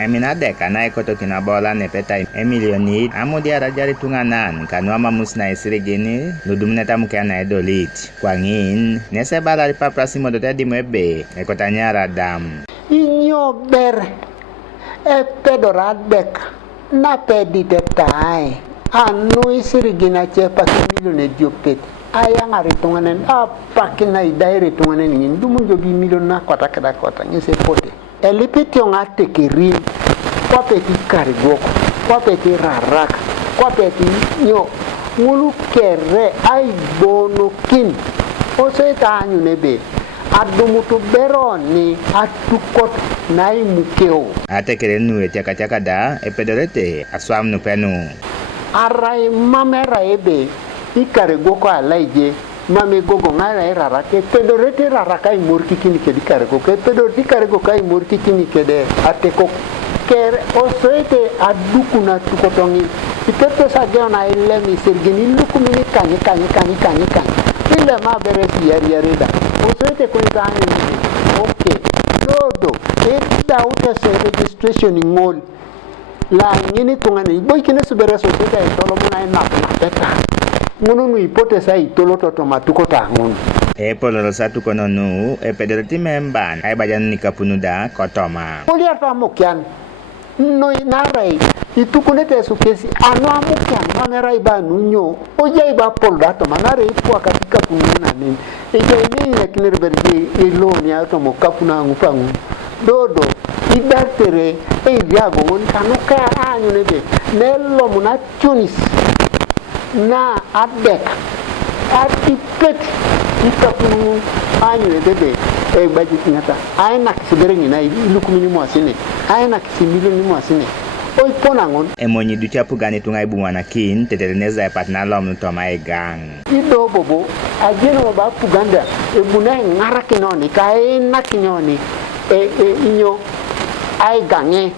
Emina deka na ekoto kina bola ne peta emilioni amudi arajari tunganan kanwa mamusna isirigini ludumneta mukana edolit kwangin nese balari paprasimo dote dimwebe ekotanyara dam inyo ber epedora dek na pedite tai anu isirigina cepa milioni diopet ayang ari tunganen apakina idaire tunganen ngin dumun jobi milion na kota kada kota ngese pote elipiti ngate kirin kwapeti karigoko kwapeti rarak kwapeti nyo ngulu kere ay bono kin oseta anyu nebe adumutu beroni atukot nai mukeo atekere nu etiaka da epedorete aswam nu penu arai mamera ebe ikare goko alaije mame gogo ngara rarake pedorete raraka imurki kini ke dikare goko pedorete kare goko imurki kini ke de ateko ker osoite adukuna tukotongi iteto sagena ilemi sirgini lukumini kani ile ma beresi yari da osoite kunitani okay dodo ida uta se registration ngol la ngini tungani boy kine subere societe e tolo muna na peta ngunu ipotesa itolo toto matuko ta ngunu pololo satu kono nu epedoreti memban ay bajan nikapunuda kotoma oli ata mokyan no inarai itukunete sukesi anu amukyan manera iba nunyo oja iba polda to manare ipu akatika pununa ni eje ni yakiner berji eloni auto mokapuna ngupangu dodo ibertere e diago ngon kanuka anyu nebe nello muna tunis na adek atipet ikapunu anyu nebe e baji tinata aina kisibereni na ilukumini mwasine aina kisimiloni mwasine oi ponangon emonyi duchapu gani tungai bumwana kin tetereneza e patna lom nu toma e gang ido bobo ajeno ba puganda e buna ngara kinoni kaina kinoni inyo ai gange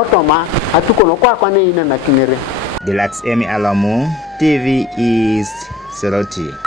otoma atukono kwa ne ina na kinere Delax Emi Alamu TV East Soroti.